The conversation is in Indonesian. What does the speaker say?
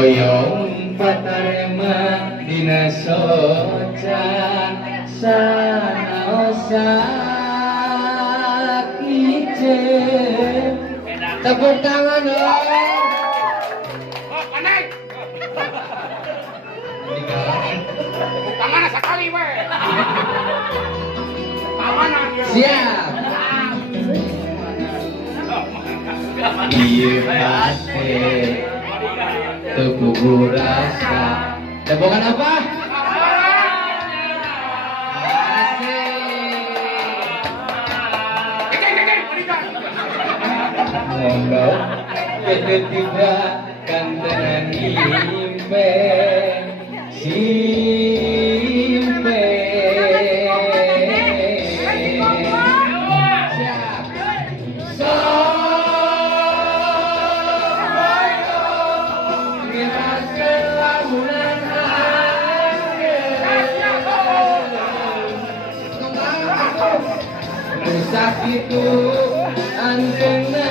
Hoyong patarema dina soca sanaosa kice. Tepuk tangan dong. Oh, kanai. Tepuk tangan sekali we. Pamanan ya. Siap. Iya pasti teguh rasa. Tepukan apa? Monggo kita tidak kan dengan impe simpe. Sakit itu antena